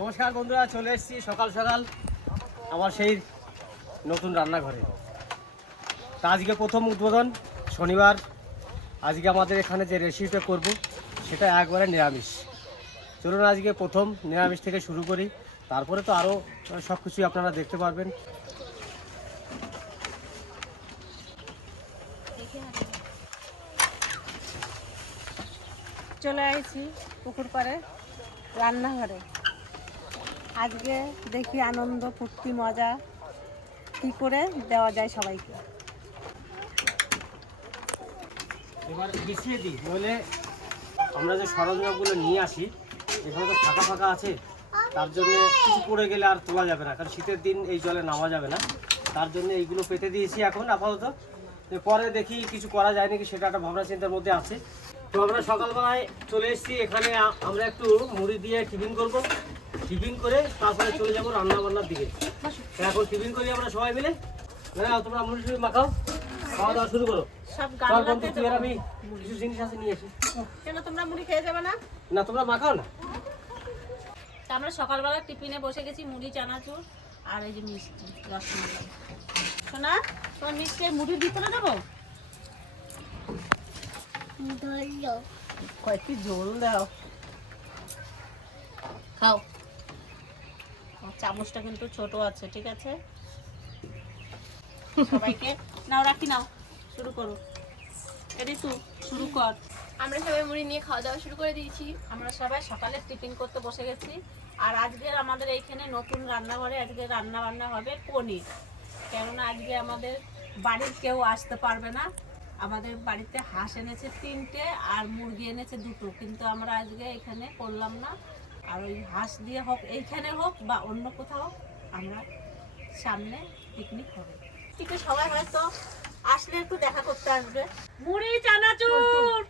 নমস্কার বন্ধুরা, চলে এসেছি সকাল সকাল আমার সেই নতুন রান্নাঘরে। তা আজকে প্রথম উদ্বোধন শনিবার। আজকে আমাদের এখানে যে রেসিপিটা করব, সেটা একবারে নিরামিষ। চলুন আজকে প্রথম নিরামিষ থেকে শুরু করি। তারপরে তো আরও সব কিছুই আপনারা দেখতে পারবেন। চলে আসছি পুকুর পাড়ে, রান্নাঘরে। আজকে দেখি আনন্দ, ফুর্তি, মজা, কি করে দেওয়া যায় সবাইকে। এবার মিশিয়ে দিই, নইলে আমরা যে সরঞ্জামগুলো নিয়ে আসি, এখানে তো ফাঁকা ফাঁকা আছে, তার জন্য কিছু পড়ে গেলে আর তোলা যাবে না, কারণ শীতের দিন এই জলে নামা যাবে না। তার জন্য এইগুলো পেতে দিয়েছি এখন, আপাতত। পরে দেখি কিছু করা যায় নাকি, সেটা একটা ভাবনা চিন্তার মধ্যে আছে। তো আমরা সকালবেলায় চলে এসেছি, এখানে আমরা একটু মুড়ি দিয়ে টিফিন করব। টিফিন করে তারপরে চলে যাব রান্না বান্নার দিকে এখন টিফিন করি আমরা সবাই মিলে। না তোমরা মুড়ি টুড়ি মাখাও। খাওয়া দাওয়া শুরু করো। সব গামলাতে আমি কিছু জিনিস আছে নিয়ে আসি। কেন তোমরা মুড়ি খেয়ে যাবে না? না তোমরা মাখাও না? তা আমরা সকালবেলা টিফিনে বসে গেছি মুড়ি চানাচুর আর এই যে মিষ্টি রসমালাই। শোনা তোমার মিষ্টি মুড়ির ভিতরে দেবো? কয়েকটি জল দাও। খাও। চামচটা কিন্তু ছোট আছে ঠিক আছে? সবাইকে নাও রাখি নাও শুরু করো। এটাই তুই শুরু কর। আমরা সবাই মুড়ি নিয়ে খাওয়া দাওয়া শুরু করে দিয়েছি। আমরা সবাই সকালে টিফিন করতে বসে গেছি। আর আজকের আমাদের এইখানে নতুন রান্নাঘরে আজকে রান্না বান্না হবে পনির। কেননা আজকে আমাদের বাড়ির কেউ আসতে পারবে না। আমাদের বাড়িতে হাঁস এনেছে তিনটে আর মুরগি এনেছে দুটো। কিন্তু আমরা আজকে এখানে করলাম না। আর ওই হাঁস দিয়ে হোক এইখানে হোক বা অন্য কোথাও আমরা সামনে পিকনিক হবে। আছে, সবাই হয়তো আসলে একটু দেখা করতে আসবে। মুড়ি চানাচুর!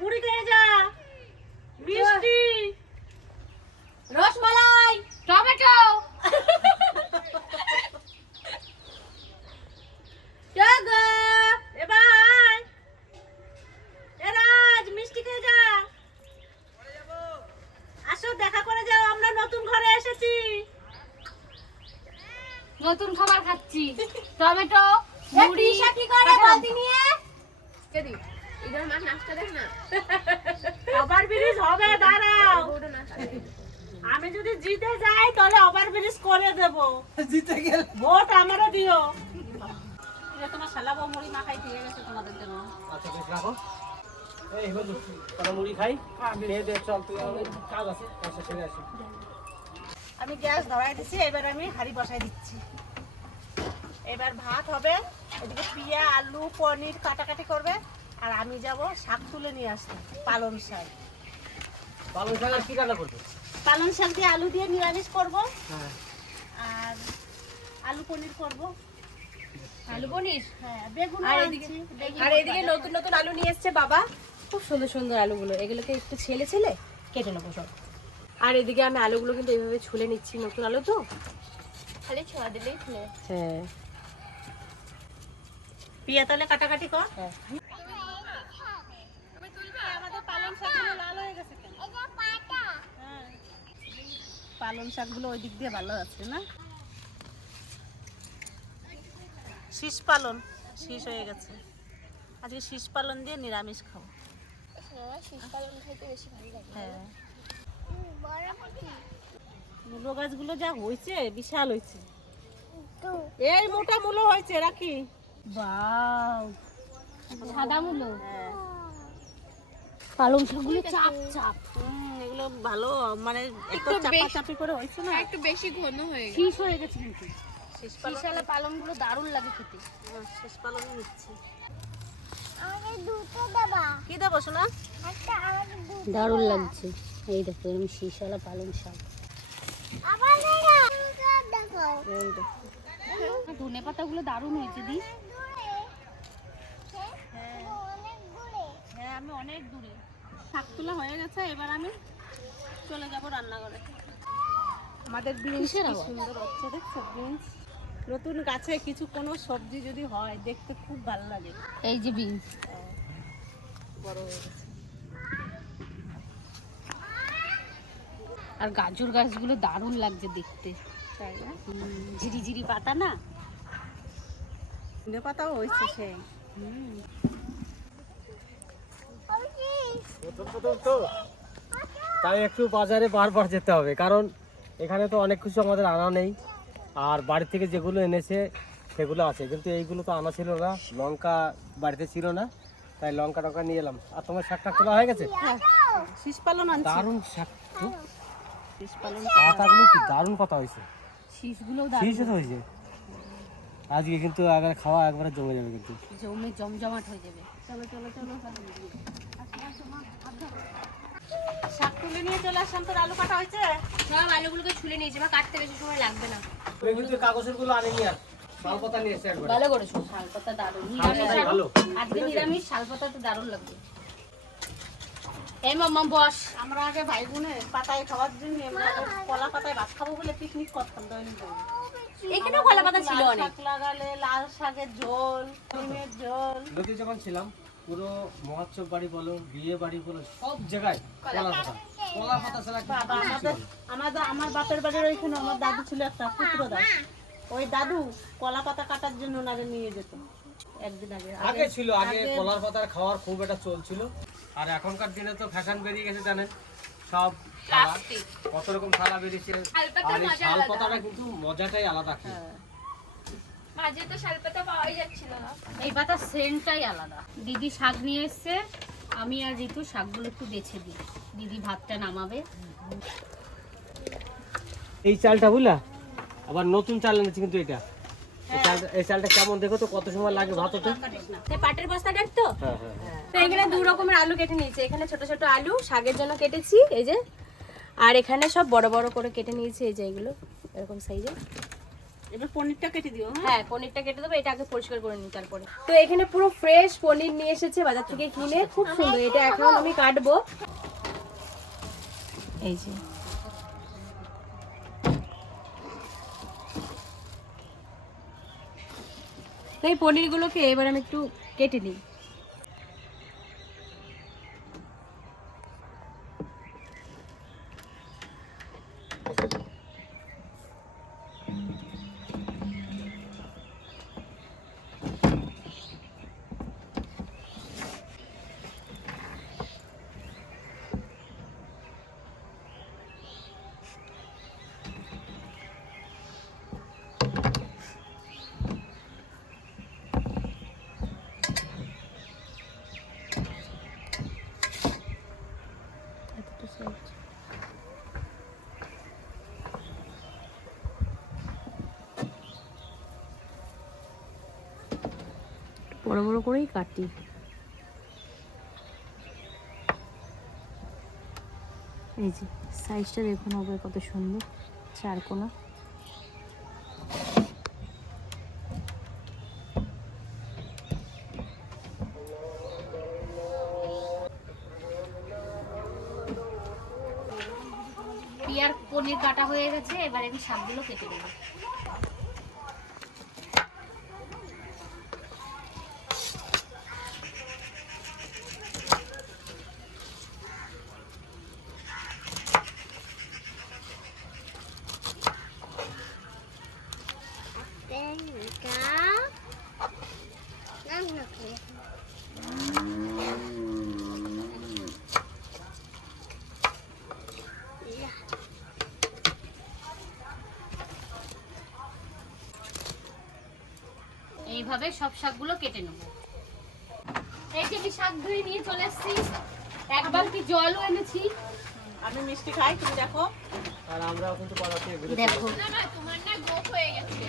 মুড়ি যা! রসমালাই! টমেটো এবার এরাজ মিষ্টি খেয়ে যা আসো দেখা করে যাও আমরা নতুন ঘরে এসেছি। নতুন খাবার খাচ্ছি। টমেটো মুড়ি কি করে বালতি নিয়ে? কেদি ইধার মা নাচটা দেখ না। ওভার ব্রিজ হবে দাঁড়াও। আমি যদি জিতে যাই তাহলে ওভার ব্রিজ করে দেব। জিতে গেল। ভোট আমারও দিও। এটা তোমার শালা বউ মুড়ি মাখাই দিয়ে গেছে তোমাদের জন্য। আচ্ছা বেশ রাখো। এই বন্ধু তারা মুড়ি খাই? খেয়ে দে চল তুই কাজ আছে কাজটা সেরে আসি আমি গ্যাস ধরাই দিচ্ছি এবার আমি হাঁড়ি বসাই দিচ্ছি। এবার ভাত হবে এদিকে পিয়া আলু পনির কাটাকাটি করবে আর আমি যাব শাক তুলে নিয়ে আসতে পালং শাক। পালং শাক আর কি রান্না করবে? পালং শাক দিয়ে আলু দিয়ে নিরামিষ করব হ্যাঁ। আর আলু পনির করব। আলু পনির? হ্যাঁ বেগুন আর এদিকে আর এদিকে নতুন নতুন আলু নিয়ে এসেছে বাবা। খুব সুন্দর সুন্দর আলুগুলো। এগুলোকে একটু ছেলে ছেলে কেটে নেব সব। আর এদিকে আমি আলুগুলো কিন্তু এইভাবে ছুলে নিচ্ছি নতুন আলু তো। খালি ছোঁয়া দিলেই খুলে হ্যাঁ। পিয়া তাহলে কাটাকাটি কর। হ্যাঁ পালং শাকগুলো লাল হয়ে গেছে কেন হ্যাঁ। পালং শাকগুলো ওই দিক দিয়ে ভালো আছে না? শীষ পালন শীষ হয়ে গেছে। আজকে শীষ পালন দিয়ে নিরামিষ খাব। খাইতে বেশি ভালো লাগে। হ্যাঁ। মূলো গাছগুলো যা হয়েছে বিশাল হয়েছে এই মোটা মূলো হয়েছে রাখি। বাও। সাদা মুলো? হ্যাঁ। পালং শাকগুলো চাপ চাপ। এগুলো ভালো মানে একটু চাপা চাপি করে হয়েছে না। একটু বেশি ঘন হয়ে গেছে। শীষ হয়ে গেছে কিন্তু। শীষ পালংগুলো দারুণ লাগে খেতে। হ্যাঁ, শেষ পালনে নিচ্ছি। কি দেবো শোনা দারুণ লাগছে। এই দেখো এরকম শীষালা পালং শাক। এই দেখো। ধনে পাতাগুলো দারুণ হয়েছে দি। হ্যাঁ। আমি অনেক দূরে। শাক তোলা হয়ে গেছে এবার আমি চলে যাব রান্নাঘরে। আমাদের বিনস সুন্দর হচ্ছে দেখছ? বিনস নতুন গাছে কিছু কোনো সবজি যদি হয় দেখতে খুব ভালো লাগে। এই যে বিনস। বড় হয়ে গেছে। আর গাজর গাছগুলো দারুণ লাগছে দেখতে। তাই না? হুম, ঝিরিঝিরি পাতা না? পাতাও হয়েছে সেই। প্রথম প্রথম তো। তাই একটু বাজারে বারবার যেতে হবে কারণ এখানে তো অনেক কিছু আমাদের আনা নেই। আর বাড়ি থেকে যেগুলো এনেছে সেগুলো আছে। কিন্তু এইগুলো তো আনা ছিল না। লঙ্কা বাড়িতে ছিল না তাই লঙ্কা টঙ্কা নিয়ে এলাম। আর তোমার শাকটা তোলা হয়ে গেছে? শীষ পালন আনছি। দারুণ শাক। শীষ পালন পাতাগুলো কি দারুণ পাতা হয়েছে? শীষগুলো শীষ তো হয়েছে। আজকে কিন্তু একবারে খাওয়া একবারে জমে যাবে কিন্তু। জমে জমজমাট হয়ে যাবে। চলো চলো চলো। শাক তুলে নিয়ে চলে আসলাম। তোর আলু কাটা হয়েছে? সব আলুগুলোকে ছুলে নিয়েছি বা কাটতে বেশি সময় লাগবে না। তুমি কিন্তু কাগজেরগুলো আনেনি আর। শাল নিয়ে এসে একবার। ভালো করেছ শালপাতা দারুণ। নিরামিষ ভালো। আজকে নিরামিষ শালপাতা তো দারুণ লাগবে। এই মাম্মা বস। আমরা আগে ভাই বোনে পাতায় খাওয়ার জন্য আমরা কলা পাতায় ভাত খাব বলে পিকনিক করতাম দৈনিক এখানেও কলা পাতা ছিল অনেক। লাগালে লাল শাকের ঝোল ডিমের ঝোল। যখন ছিলাম পুরো মহোৎসব বাড়ি বলো বিয়ে বাড়ি বলো সব জায়গায় কলা পাতা। কলা পাতা ছাড়া আমাদের। আমাদের আমার বাপের বাড়ির ওইখানে আমার দাদু ছিল একটা পুত্র দাস ওই দাদু কলা পাতা কাটার জন্য ওনারে নিয়ে যেত। একদিন আগে। আগে ছিল আগে কলার পাতার খাওয়ার খুব একটা চলছিল আর এখনকার দিনে তো ফ্যাশন বেরিয়ে গেছে জানেন? সব কত রকম থালা বেরিয়েছে। আর এই শাল পাতাটা কিন্তু মজাটাই আলাদা কি মাঝে তো শালপাতা পাওয়াই যাচ্ছিল না। এই পাতার সেন্টটাই আলাদা। দিদি শাক নিয়ে এসছে আমি আর ঋতু শাকগুলো একটু বেছে দিই। দিদি ভাতটা নামাবে। এই চালটা বুঝলা? আবার নতুন চাল এনেছি কিন্তু এটা। এই চালটা এই চালটা কেমন দেখো তো কত সময় লাগে ভাত হতে পাটের বস্তাটা তো। হ্যাঁ হ্যাঁ হ্যাঁ। তো এখানে দু রকমের আলু কেটে নিয়েছি। এখানে ছোট ছোট আলু শাকের জন্য কেটেছি এই যে। আর এখানে সব বড় বড় করে কেটে নিয়েছি এই যে এগুলো এরকম সাইজে এবার পনিরটা কেটে হ্যাঁ? হ্যাঁ পনিরটা কেটে দেবো, এটা আগে পরিষ্কার করে নিই তারপরে। তো এখানে পুরো ফ্রেশ পনির নিয়ে এসেছে, বাজার থেকে কিনে। খুব সুন্দর, এটা এখন আমি কাটবো। এই যে। পনিরগুলোকে এবার আমি একটু কেটে নিই। বড় বড় করেই কাটি। এই যে সাইজটা দেখুন হবে কত সুন্দর চার কোনা পিয়ার পনির কাটা হয়ে গেছে, এবার আমি শাকগুলো কেটে দেবো এইভাবে সব শাকগুলো কেটে নেব। এই যে আমি শাক ধুয়ে নিয়ে চলে এসেছি এক বালতি জলও এনেছি। আমি মিষ্টি খাই তুমি দেখো। আর আমরাও কিন্তু পাড়াতে ঘুরে দেখো। না না তোমার না গোপ হয়ে গেছে।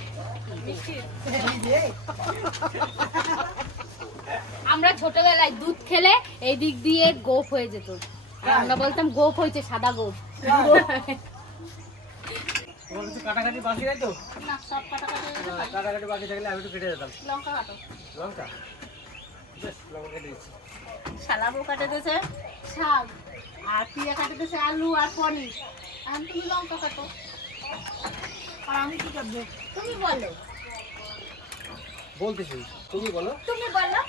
আমরা ছোটবেলায় দুধ খেলে এই দিক দিয়ে গোপ হয়ে যেত। আমরা বলতাম গোপ হয়েছে সাদা গোপ। কাটাকাটি বাকি নাই তো কাটাকাটি বাকি থাকলে আমি একটু কেটে যেতাম। লঙ্কা কাটো। লঙ্কা? বেশ লঙ্কা কেটে দিচ্ছি। সালাবু কাটে দিয়েছে শাক আর পিয়া কাটে দিয়েছে আলু আর পনির। এখন তুমি লঙ্কা কাটো। আর আমি কি করব তুমি বলো। বলতেছি তুমি বলো। তুমি বলো।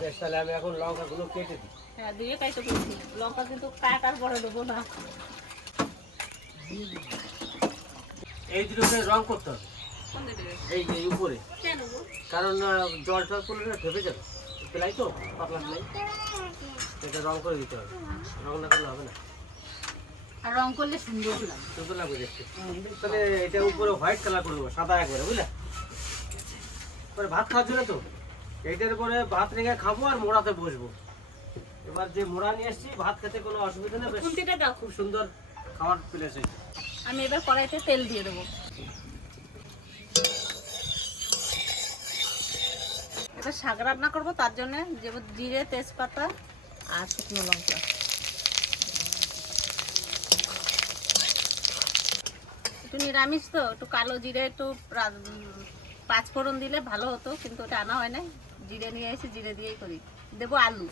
বেশ তাহলে আমি এখন লঙ্কাগুলো কেটে দিই। হ্যাঁ দিয়ে কাইতে বলছি লঙ্কা কিন্তু কাটার পরে দেবো না। এই দুটোকে রং করতে হবে। এই যে এই উপরে কারণ জল টল পড়লে না ঢেপে যাবে। পেলাই তো পাতলা পেলাই এটা রং করে দিতে হবে। রং না করলে হবে না। আর রং করলে সুন্দর লাগে। সুন্দর লাগবে দেখতে। তাহলে এটা উপরে হোয়াইট কালার করে দেবো সাদা একবারে বুঝলে? পরে ভাত খাওয়ার জন্য তো। এইটার পরে ভাত রেখে খাব আর মোড়াতে বসবো। এবার যে মোড়া নিয়ে এসেছি ভাত খেতে কোনো অসুবিধা নেই। খুব সুন্দর খাবার প্লেস আমি এবার কড়াইতে তেল দিয়ে দেবো। এবার শাক রান্না করব তার জন্য দেবো জিরে তেজপাতা আর শুকনো লঙ্কা। একটু নিরামিষ তো একটু কালো জিরে একটু রা- উম, পাঁচ ফোড়ন দিলে ভালো হতো কিন্তু ওটা আনা হয় না জিরে নিয়ে এসে জিরে দিয়েই করি। দেবো আলু।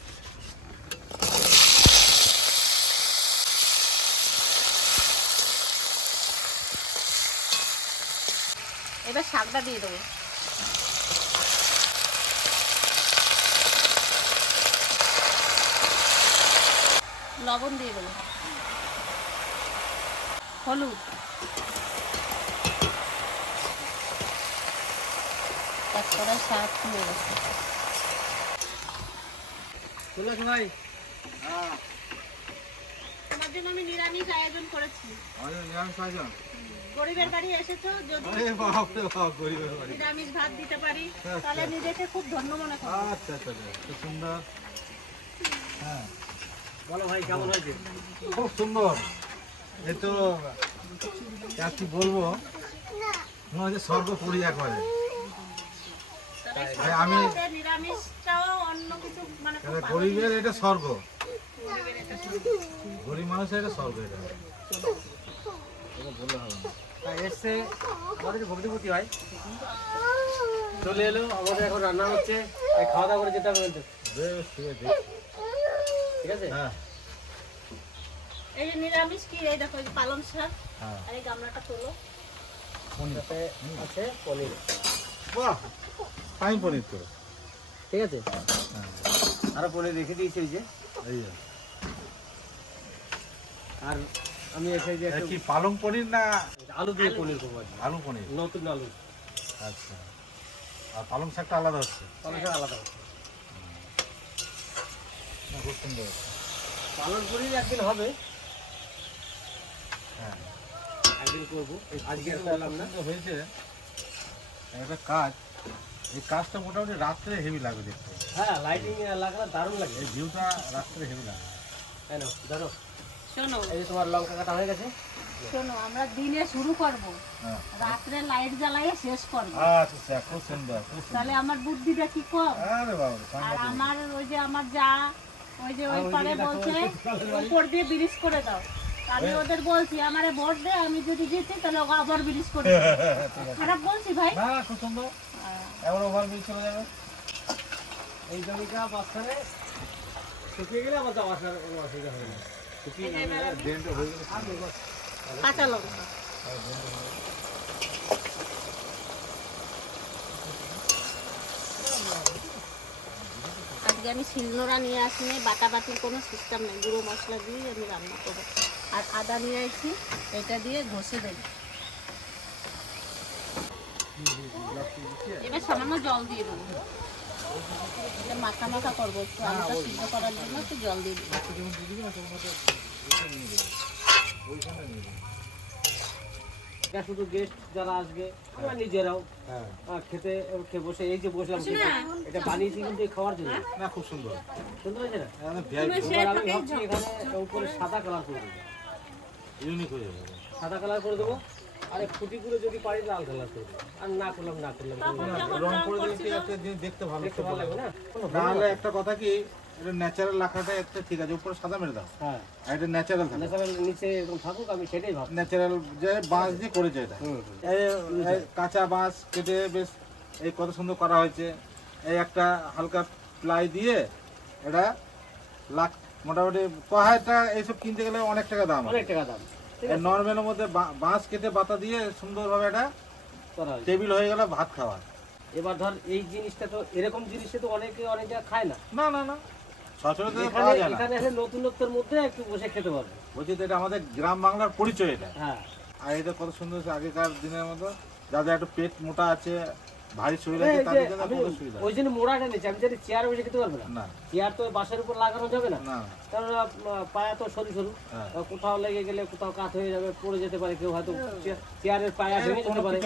এবার শাকটা দিয়ে দেবো। লবণ দিয়ে দেবো। হলুদ। তারপরে শাক তুলে গেছে চলো সবাই। তোমার জন্য আমি নিরামিষ আয়োজন করেছি। গরিবের বাড়ি এসেছ যদি নিরামিষ ভাত দিতে পারি তাহলে নিজেকে খুব ধন্য মনে করো। আচ্ছা আচ্ছা আচ্ছা, খুব সুন্দর। হ্যাঁ। বলো ভাই কেমন হয়েছে? খুব সুন্দর। এ তো আর কি বলব? মনে হচ্ছে সর্বোপরি একবারে। আমি মানে গরিবের এটা স্বর্গ। গরিব মানুষের এটা স্বর্গ এটা এটা বললে হবে না তা এসছে আমাদের ভক্তিপতি হয় চলে এলো আমাদের এখন রান্না হচ্ছে এই খাওয়া দাওয়া করে যেতে হবে ঠিক আছে ঠিক আছে? হ্যাঁ। এই যে নিরামিষ কি? এই দেখো পালং শাক হ্যাঁ। আর এই গামলাটা তোলো। পনির। সাথে আছে পনির। বাহ! পাইন পনির তো। ঠিক আছে? হ্যাঁ। আরও পনির রেখে দিয়েছি এই যে। আর আমি এসে যে কি পালং পনির না আলু দিয়ে পনির করব। আলু পনির? নতুন আলু। আচ্ছা। আর পালং শাকটা আলাদা হচ্ছে? পালং শাক আলাদা। না, খুব সুন্দর পালং পনির একদিন হবে। হ্যাঁ। একদিন করব। আজকে করলাম না। হয়েছে। একটা কাজ এই কাজটা মোটামুটি রাত্রে হেভি লাগবে দেখতে। হ্যাঁ লাইটিং লাগালে দারুণ লাগে। এই ভিউটা রাত্রে হেভি লাগে তাই না ধরো। শোনো। এই যে তোমার লঙ্কা কাটা হয়ে গেছে। শোনো আমরা দিনে শুরু করব। হ্যাঁ। রাত্রে লাইট শেষ করব। আচ্ছা আচ্ছা খুব সুন্দর তাহলে আমার বুদ্ধিটা কি কম? আরে বাবা আর আমার ওই যে আমার যা ওই যে ওই পারে বলছে উপর দিয়ে ব্রিজ করে দাও। আমি ওদের বলছি আমারে ভোট দে আমি যদি জিতি তাহলে আবার ব্রিজ করে আছে। খারাপ বলছি ভাই? না খুব সুন্দর। এবার ওভার ব্রিজ চলে যাবে। এই জমিটা মাঝখানে শুকিয়ে গেলে আমার যাওয়া আসার কোনো অসুবিধা হবে না কাঁচা লঙ্কা। আজকে আমি শিলনোড়া নিয়ে আসিনি বাটা বাটির কোনো সিস্টেম নেই। গুঁড়ো মশলা দিয়ে আমি রান্না করব। আর আদা নিয়ে আসছি এটা দিয়ে ঘষে দেবো। এবার সামান্য জল দিয়ে দেবো। মাখা মাখা করব একটু আলুটা সিদ্ধ করার জন্য একটু জল দিয়ে দেবো। শুধু গেস্ট যারা আসবে আমরা নিজেরাও হ্যাঁ। খেতে বসে এই যে বসলাম এটা বানিয়েছি কিন্তু এই খাওয়ার জন্য। না খুব সুন্দর। হয়েছে না? আমি ভাবছি এখানে উপরে সাদা কালার করে দেবো। ইউনিক হয়ে যাবে। সাদা কালার করে দেবো। আর যদি পারি লাল কালার করে দেবো। আর না করলাম না করলাম রং করে দিলে কি একটা জিনিস দেখতে ভালো দেখতে ভালো লাগবে না? তাহলে একটা কথা কি এটা ন্যাচারাল রাখাটা একটা ঠিক আছে উপরে সাদা মেরে দাও। হ্যাঁ। আর এটা ন্যাচারাল থাকে ন্যাচারাল নিচে এরকম থাকুক আমি সেটাই ন্যাচারাল যে বাঁশ দিয়ে করেছে এটা। কাঁচা বাঁশ কেটে বেশ এই কত সুন্দর করা হয়েছে। এই একটা হালকা প্লাই দিয়ে এটা লাখ মোটামুটি ক হাজারটা এইসব কিনতে গেলে অনেক টাকা দাম অনেক টাকা দাম। নর্মালের মধ্যে বাঁশ কেটে বাতা দিয়ে সুন্দরভাবে এটা করা টেবিল হয়ে গেল ভাত খাওয়া। এবার ধর এই জিনিসটা তো এরকম জিনিসটা তো অনেকে অনেক জায়গায় খায় না। না না না। সচরাচর এখানে যায় না। এখানে এসে নতুনত্বের মধ্যে একটু বসে খেতে পারবে। বলছি তো এটা আমাদের গ্রাম বাংলার পরিচয় এটা। হ্যাঁ। আর এটা কত সুন্দর আগেকার দিনের মতো। যাদের একটু পেট মোটা আছে ভারী শরীর আছে তাদের জন্য আমি সুবিধা ওই জন্য মোড়াটা নিচ্ছি আমি যদি চেয়ারে বসে খেতে পারবে না। না। চেয়ার তো বাসের উপর লাগানো যাবে না। না। কারণ পায়া তো সরু সরু। কোথাও লেগে গেলে কোথাও কাত হয়ে যাবে পড়ে যেতে পারে কেউ হয়তো চেয়ারের পায়া ভেঙে যেতে পারে।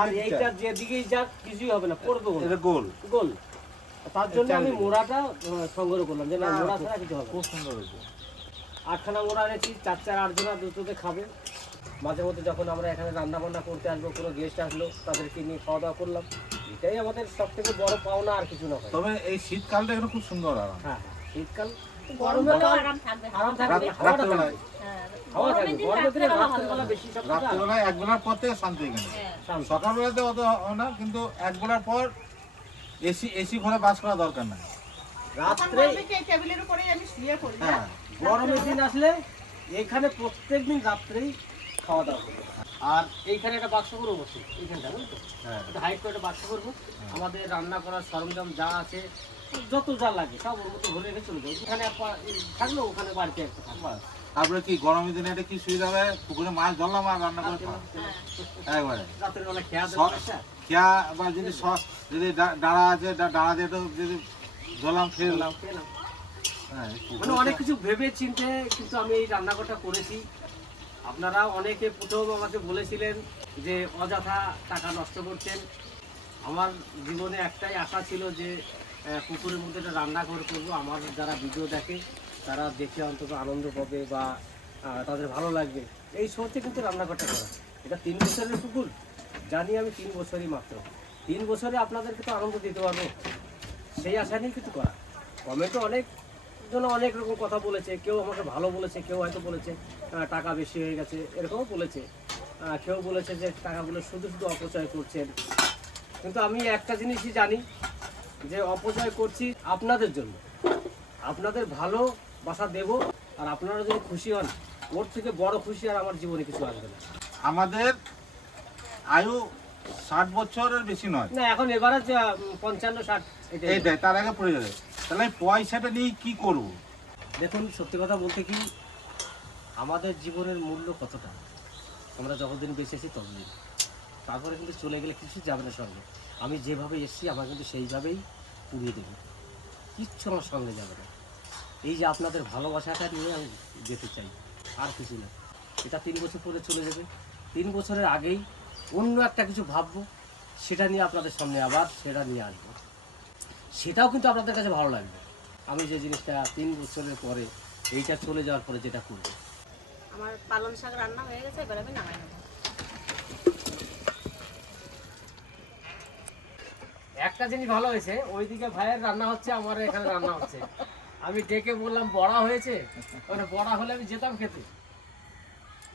আর এইটা যেদিকেই যাক কিছুই হবে না পড়বে গোল। গোল। তার জন্য আমি মোড়াটা সংগ্রহ করলাম। যে না না, মোড়া ছাড়া কিছু হবে খুব সুন্দর হয়েছে। আটখানা মোড়া এনেছি চার চার আটজনা দুটোতে খাবে। মাঝে মধ্যে যখন আমরা এখানে রান্না বান্না করতে আসব কোনো গেস্ট আসলো তাদেরকে নিয়ে খাওয়া দাওয়া করলাম। এটাই আমাদের সব থেকে বড় পাওনা আর কিছু না তবে এই শীতকালটা এখানে খুব সুন্দর আরাম। হ্যাঁ হ্যাঁ, শীতকাল আরাম থাকবে। আরাম থাকবে। রাত- হাওয়াটা রাত্রেবেলায় থাকবে। হ্যাঁ হাওয়া থাকবে। গরমের দিনে রাত্রেবেলা ভালো রাত্রেবেলা লাগে। বেশি সব এক বেলার পর থেকে শান্তি এখানে। হ্যাঁ সকালবেলাতে অত হয় না কিন্তু এক বেলার পর এসি এসি ঘরে বাস করা দরকার নাই। রাত্রে টেবিলের উপরেই আমি শুয়ে পড়ি হ্যাঁ গরমের দিন আসলে এখানে প্রত্যেক দিন রাত্রেই খাওয়া দাওয়া করব। আর এইখানে একটা বাক্স করব বসে এইখানটা বুঝলি তো? হ্যাঁ। একটা হাইট করে একটা বাক্স করব। আমাদের রান্না করার সরঞ্জাম যা আছে যত যা লাগে সব ওর মধ্যে ভরে রেখে চলে যাবে। ওখানে থাকল ওখানে বাড়িতে একটা থাকব তারপরে কি গরমের দিনে এটা কি সুবিধা হবে? পুকুরে মাছ ধরলাম আর রান্না করে। একবারে। রাতের বেলা খেয়া আসা খেয়া বা যদি যদি ডাঁড়া আছে ডাঁড়া দিয়ে তো যদি ধরলাম খেয়ে। হ্যাঁ মানে অনেক কিছু ভেবে চিন্তে কিন্তু আমি এই রান্নাঘরটা করেছি। আপনারা অনেকে প্রথম আমাকে বলেছিলেন যে অযথা টাকা নষ্ট করছেন। আমার জীবনে একটাই আশা ছিল যে পুকুরের মধ্যে একটা রান্নাঘর করব। আমার যারা ভিডিও দেখে, তারা দেখে অন্তত আনন্দ পাবে বা তাদের ভালো লাগবে। এই সোচে কিন্তু রান্নাঘরটা করা। এটা তিন বছরের পুকুর। জানি আমি তিন বছরই মাত্র। তিন বছরে আপনাদেরকে তো আনন্দ দিতে পারব। সেই আশা নিয়ে কিন্তু করা। কমেন্টে অনেক জন অনেক রকম কথা বলেছে। কেউ আমাকে ভালো বলেছে কেউ হয়তো বলেছে টাকা বেশি হয়ে গেছে এরকমও বলেছে। কেউ বলেছে যে টাকাগুলো শুধু শুধু অপচয় করছেন। কিন্তু আমি একটা জিনিসই জানি যে অপচয় করছি আপনাদের জন্য। আপনাদের ভালো বাসা দেব আর আপনারা যদি খুশি হন ওর থেকে বড় খুশি আর আমার জীবনে কিছু আসবে না। আমাদের আয়ু ষাট বছরের বেশি নয়। না এখন এবারে পঞ্চান্ন ষাট এটাই। তার আগে পড়ে যাবে। তাহলে পয়সাটা নিয়ে কি করব? দেখুন, সত্যি কথা বলতে কি, আমাদের জীবনের মূল্য কতটা? আমরা যতদিন বেঁচে আছি ততদিন। তারপরে কিন্তু চলে গেলে কিছু যাবে না সঙ্গে। আমি যেভাবে এসেছি, আমার কিন্তু সেইভাবেই পুড়িয়ে দেবো। কিচ্ছু আমার সঙ্গে যাবে না। এই যে আপনাদের ভালোবাসাটা নিয়ে আমি যেতে চাই, আর কিছু না। এটা তিন বছর পরে চলে যাবে। তিন বছরের আগেই অন্য একটা কিছু ভাববো, সেটা নিয়ে আপনাদের সামনে আবার, সেটা নিয়ে আসব। সেটাও কিন্তু আপনাদের কাছে ভালো লাগবে। আমি যে জিনিসটা তিন বছরের পরে এইটা চলে যাওয়ার পরে যেটা করব। আমার পালং শাক রান্না হয়ে গেছে এবার আমি নামাই নেব। একটা জিনিস ভালো হয়েছে ওইদিকে ভাইয়ের রান্না হচ্ছে আমার এখানে রান্না হচ্ছে। আমি ডেকে বললাম বড়া হয়েছে? মানে বড়া হলে আমি যেতাম খেতে।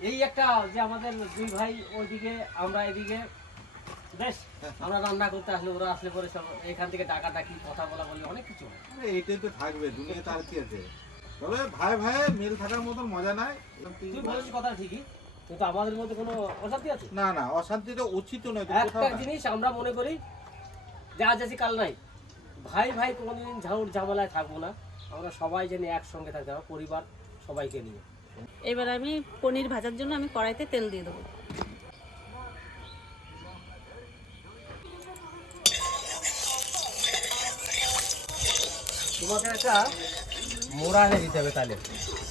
এই একটা যে আমাদের দুই ভাই ওইদিকে আমরা এদিকে বেশ আমরা রান্না করতে আসলে ওরা আসলে পরে সব এখান থেকে ডাকি কথা বলা বলি অনেক কিছু হয়। এইটাই তো থাকবে দুনিয়াতে আর কি আছে? তবে ভাই ভাই মিল থাকার মতন মজা নাই। তুই কথা ঠিকই কিন্তু আমাদের মধ্যে কোনো অশান্তি আছে? না না উচিত নয় তো একটা কোথাও জিনিস আমরা মনে করি যে আজ আছি কাল নাই। ভাই ভাই কোনোদিন ঝাউর ঝামেলায় থাকব না। আমরা সবাই যেন একসঙ্গে থাকতে হবে পরিবার সবাইকে নিয়ে। এবার আমি পনির ভাজার জন্য আমি কড়াইতে তেল দিয়ে দেবো। তোমাকে একটা মোড়া এনে দিতে হবে তাহলে।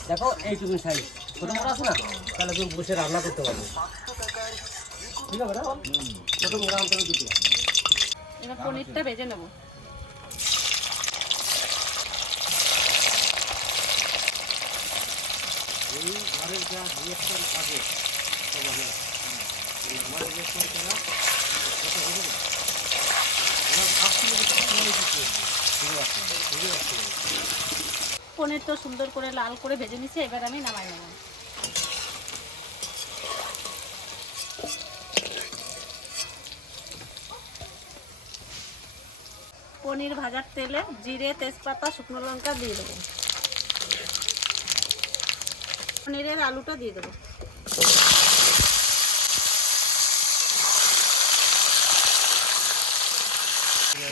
দেখো এইটুকু সাইজ ছোটো মোড়া আছে না? তাহলে তুমি বসে রান্না করতে পারবে। ঠিক আছে না ছোটো মোড়া আনতে হবে দুটো। এবার পনিরটা ভেজে নেব। এই ঘরের যা রিয়েকশন থাকে সব আমার রিয়েকশন করা এটা পনির তো সুন্দর করে লাল করে ভেজে নিচ্ছে এবার আমি নামাই নেব। পনির ভাজার তেলে জিরে, তেজপাতা, শুকনো লঙ্কা দিয়ে দেবো। পনিরের আলুটা দিয়ে দেবো।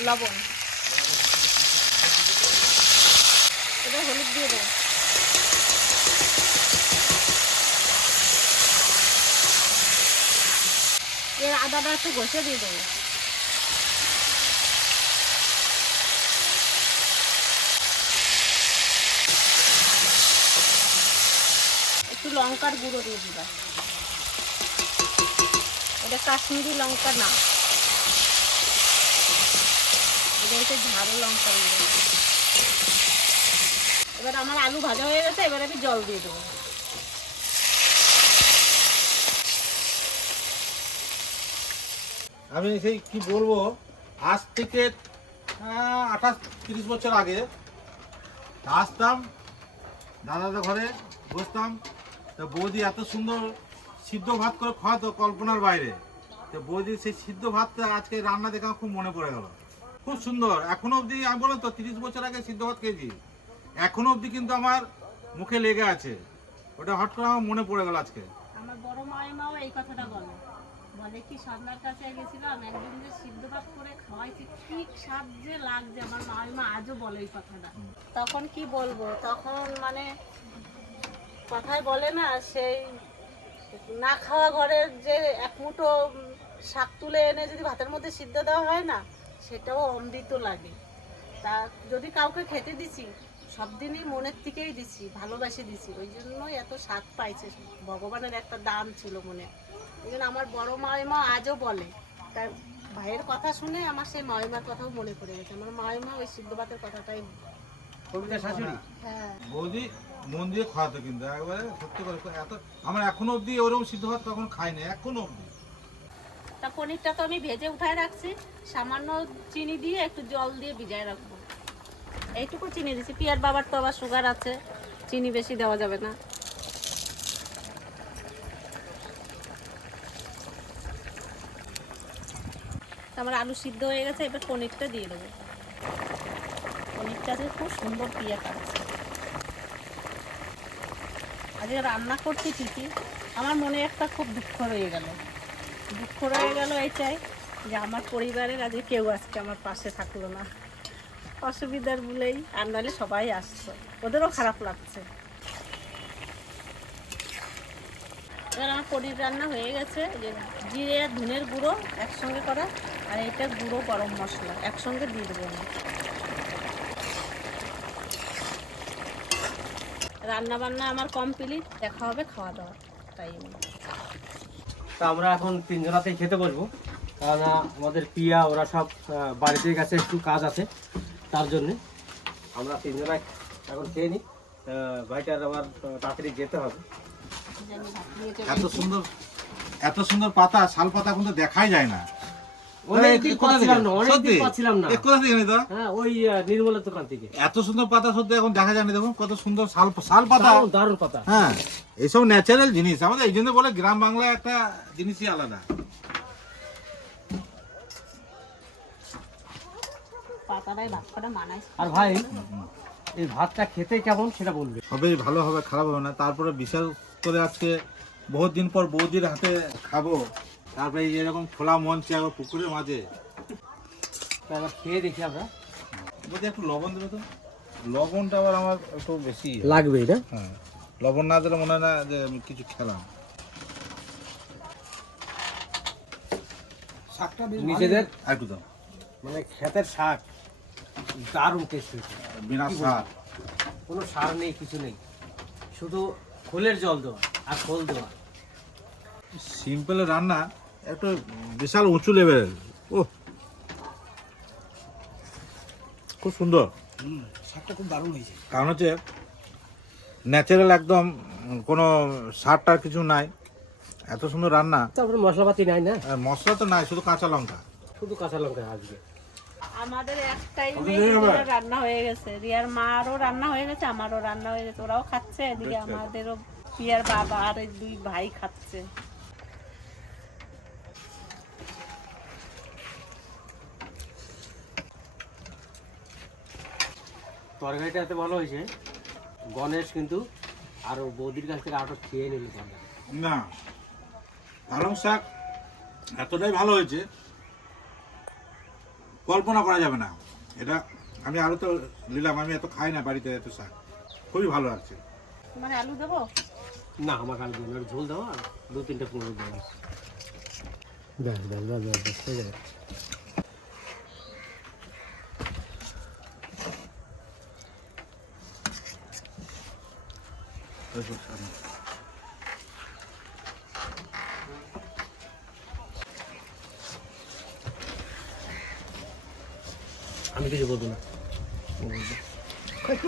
লবণ এবার হলুদ দিয়ে দেবো। এর আদাটা একটু ঘষে দিয়ে দেবো। একটু লঙ্কার গুঁড়ো দিয়ে দিবা। এটা কাশ্মীরি লঙ্কা না। হচ্ছে ঝাড়ু লঙ্কা গুঁড়ো এবার আমার আলু ভাজা হয়ে গেছে, এবার আমি জল দিয়ে দেবো। আমি সেই কি বলব, আজ থেকে আঠাশ, তিরিশ বছর আগে আসতাম দাদাদের ঘরে বসতাম। তো বৌদি এত সুন্দর সিদ্ধ ভাত করে খাওয়াতো কল্পনার বাইরে। তো বৌদি সেই সিদ্ধ ভাতটা আজকে রান্না দেখে আমার খুব মনে পড়ে গেল। খুব সুন্দর। এখনও অবধি আমি বললাম তো, তিরিশ বছর আগে সিদ্ধ ভাত খেয়েছি। এখনও অবধি কিন্তু আমার মুখে লেগে আছে। ওটা হট করে আমার মনে পড়ে গেল আজকে। আমার বড় মায়েমাও এই কথাটা বলে। বলে কি সন্ধ্যার কাছে গেছিলাম একদিন যে সিদ্ধ ভাত করে খাওয়াইছি কি স্বাদ যে লাগছে, আমার মায়েমা আজও বলে এই কথাটা। তখন কি বলব, তখন মানে কথায় বলে না, সেই না খাওয়া ঘরের যে এক মুঠো শাক তুলে এনে যদি ভাতের মধ্যে সিদ্ধ দেওয়া হয় না, সেটাও অমৃত লাগে। তা যদি কাউকে খেতে দিছি সব দিনই মনের থেকেই দিছি ভালোবাসে দিছি। ওই জন্যই এত স্বাদ পাইছে। ভগবানের একটা দান ছিল মনে। ওই জন্য আমার বড় মাইমা আজও বলে। তার ভাইয়ের কথা শুনে আমার সেই মাইমার কথাও মনে পড়ে গেছে। আমার মাইমা ওই সিদ্ধ ভাতের কথাটাই শাশুড়ি? হ্যাঁ। বৌদি মন দিয়ে খাওয়াতো কিন্তু। একবারে সত্যি করে এত আমার এখনও অবধি ওরকম সিদ্ধ ভাত কখনো খাইনি এখনও অবধি। তা পনিরটা তো আমি ভেজে উঠায় রাখছি। সামান্য চিনি দিয়ে একটু জল দিয়ে ভিজায় রাখব। এইটুকু চিনি দিছি। পিয়ার বাবার তো আবার সুগার আছে, চিনি বেশি দেওয়া যাবে না। আমার আলু সিদ্ধ হয়ে গেছে, এবার পনিরটা দিয়ে দেবো। পনিরটা খুব সুন্দর পিয়া কাটছে আজকে রান্না করছি ঠিকই, আমার মনে একটা খুব দুঃখ রয়ে গেল। দুঃখ রয়ে গেল এটাই যে আমার পরিবারের আজকে কেউ আজকে আমার পাশে থাকল না। অসুবিধার বলেই আর নাহলে সবাই আসতো। ওদেরও খারাপ লাগছে। এবার আমার পনির রান্না হয়ে গেছে। যে জিরে আর ধনের গুঁড়ো একসঙ্গে করা, আর এটা গুঁড়ো গরম মশলা, একসঙ্গে দিয়ে দেবো আমি। রান্না বান্না আমার কমপ্লিট, দেখা হবে খাওয়া দাওয়া টাইমে তা আমরা এখন তিনজনাতেই খেতে বসবো। কারণ আমাদের পিয়া, ওরা সব বাড়িতে গেছে, একটু কাজ আছে। তার জন্যে। আমরা তিনজনাই এখন খেয়ে নিই। ভাইটার আবার তাড়াতাড়ি যেতে হবে। এত সুন্দর এত সুন্দর পাতা শাল পাতা কিন্তু দেখাই যায় না। হ্যাঁ এত সুন্দর পাতা সত্যি এখন দেখা যায় না দেখুন কত সুন্দর শাল শাল পাতা। দারুণ পাতা। হ্যাঁ এইসব ন্যাচারাল জিনিস। আমাদের এই জন্য বলে গ্রাম বাংলায় একটা জিনিসই আলাদা। পাতাটাই ভাত কটা মানায় আর ভাই এই ভাতটা খেতে কেমন সেটা বলবে। সবই ভালো হবে খারাপ হবে না। তারপরে বিশাল করে আজকে বহুত দিন পর বৌদির হাতে খাব। তারপরে এই এরকম খোলা মঞ্চে আবার পুকুরের মাঝে। খেয়ে দেখি আমরা। বলছি একটু লবণ দেবে তো? লবণটা আবার আমার একটু বেশি। হ্যাঁ। লবণ না দিলে মনে হয় না যে আমি কিছু খেলাম। নিজেদের? আর একটু দাও। মানে ক্ষেতের শাক। দারুণ টেস্ট হয়েছে। বিনা সার। কোনো সার নেই কিছু নেই। শুধু খোলের জল দেওয়া আর খোল দেওয়া। সিম্পল রান্না একটু বিশাল উঁচু লেভেল ও খুব সুন্দর। সারটা খুব দারুণ হয়েছে। কারণ হচ্ছে ন্যাচারাল একদম কোনো সার টার কিছু নাই। এত সুন্দর রান্না। তারপরে মশলাপাতি নাই না? মশলা তো নাই শুধু কাঁচা লঙ্কা। শুধু কাঁচা লঙ্কা আজকে। আমাদের আবার? রান্না হয়ে গেছে রিয়ার মারও রান্না হয়ে গেছে আমারও রান্না হয়ে গেছে ওরাও খাচ্ছে এদিকে বেশ। আমাদেরও পিয়ার বাবা আর দুই ভাই খাচ্ছে তরকারিটা এত ভালো হয়েছে গণেশ কিন্তু আরও বৌদির কাছ থেকে আরও খেয়ে নিল তরকারি না পালং শাক এতটাই ভালো হয়েছে কল্পনা করা যাবে না। এটা আমি আরও তো নিলাম আমি এত খাই না বাড়িতে এত শাক। খুবই ভালো লাগছে। মানে আলু দেবো? না আমার কাল দিন ঝোল দাও আর দু তিনটা পনেরো দেবো ব্যাস ব্যাস ব্যাস ব্যাস ব্যাস হয়ে যাবে আমি কিছু বলব না।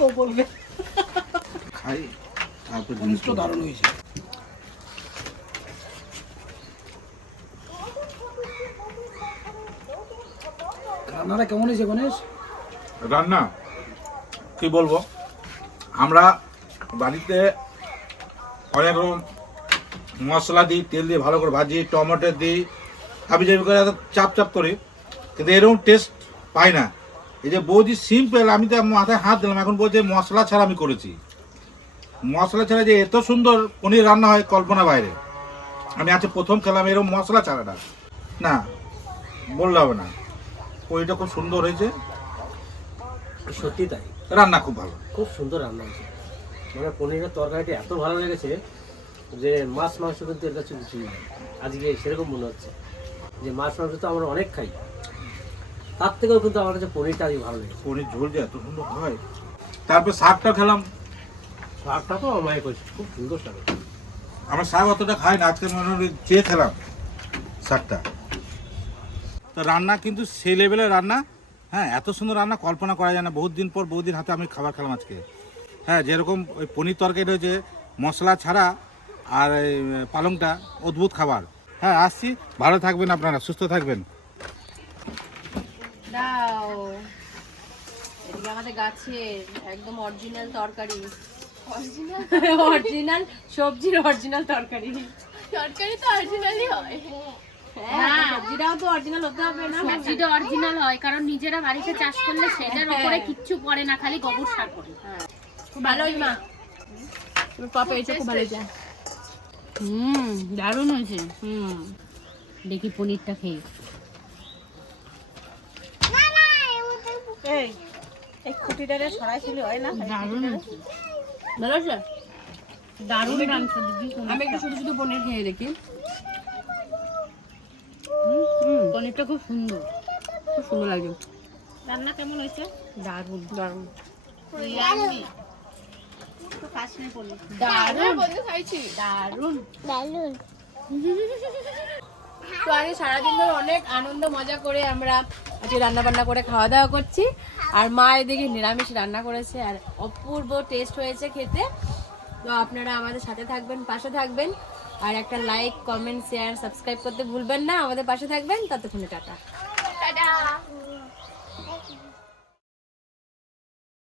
ও বলবে? খাই তারপর জিনিস দারুণ হয়েছে। রান্নাটা কেমন হয়েছে গণেশ? রান্না? কি বলব? আমরা বাড়িতে অনেক রকম মশলা দিই তেল দিয়ে ভালো করে ভাজি টমেটো দিই আমি যেমন করে চাপ চাপ করি কিন্তু এরকম টেস্ট পাই না। এই যে বৌদি সিম্পল আমি তো মাথায় হাত দিলাম এখন বলছে মশলা ছাড়া আমি করেছি। মশলা ছাড়া যে এত সুন্দর পনির রান্না হয় কল্পনা বাইরে। আমি আজকে প্রথম খেলাম এরকম মশলা ছাড়াটা না। বললে হবে না। পনিরটা খুব সুন্দর হয়েছে। সত্যি তাই। রান্না খুব ভালো। খুব সুন্দর রান্না হয়েছে। মানে পনিরের তরকারিটা এত ভালো লেগেছে যে মাছ মাংস কিন্তু এর কাছে কিছুই আজকে সেরকম মনে হচ্ছে যে মাছ মাংস তো আমরা অনেক খাই। তার থেকেও কিন্তু আমার কাছে পনিরটা আজকে ভালো লেগেছে। পনির ঝোল যে এত সুন্দর হয়। তারপর শাকটা খেলাম। শাকটা তো আমায় করেছে খুব সুন্দর শাক। আমার শাক অতটা খাই না আজকে মনে চেয়ে খেলাম শাকটা। তো রান্না কিন্তু সেই লেভেলের রান্না। হ্যাঁ এত সুন্দর রান্না কল্পনা করা যায় না। বহুত দিন পর বৌদির হাতে আমি খাবার খেলাম আজকে। হ্যাঁ যেরকম ওই পনির তরকারি হয়েছে মশলা ছাড়া আর এই পালংটা অদ্ভুত খাবার। হ্যাঁ আসছি। ভালো থাকবেন আপনারা সুস্থ থাকবেন। দাও। এদিকে আমাদের গাছের একদম অরিজিনাল তরকারি। অরিজিনাল সবজির অরিজিনাল তরকারি। তরকারি তো অরিজিনালই হয়। হ্যাঁ সবজিটাও তো অরিজিনাল হতে হবে না। সবজিটা অরিজিনাল হয় কারণ নিজেরা বাড়িতে চাষ করলে সেটার উপরে কিচ্ছু পড়ে না খালি গোবর সার পড়ে। খুব ভালো মা। তোমার পাপা হয়েছে খুব ভালো হয়েছে। হুম দারুণ হয়েছে। হুম। দেখি পনিরটা খেয়ে। এই এই খুঁটিটারে সরাই ছিল হয় না? দারুণ ভালো হয়েছে। দারুণ রাঁধছো দিদি আমি একটু শুধু শুধু পনির খেয়ে দেখি। পনিরটা খুব সুন্দর। খুব সুন্দর লাগে রান্না কেমন হয়েছে? দারুণ। দারুণ। ইয়াম্মি। তো দারুণ। দারুণ। আগে সারাদিন ধরে অনেক আনন্দ মজা করে আমরা আজকে রান্না বান্না করে খাওয়া দাওয়া করছি। আর মা এদিকে নিরামিষ রান্না করেছে আর অপূর্ব টেস্ট হয়েছে খেতে। তো আপনারা আমাদের সাথে থাকবেন, পাশে থাকবেন। আর একটা লাইক কমেন্ট শেয়ার সাবস্ক্রাইব করতে ভুলবেন না। আমাদের পাশে থাকবেন। ততক্ষণে টাটা। টাটা।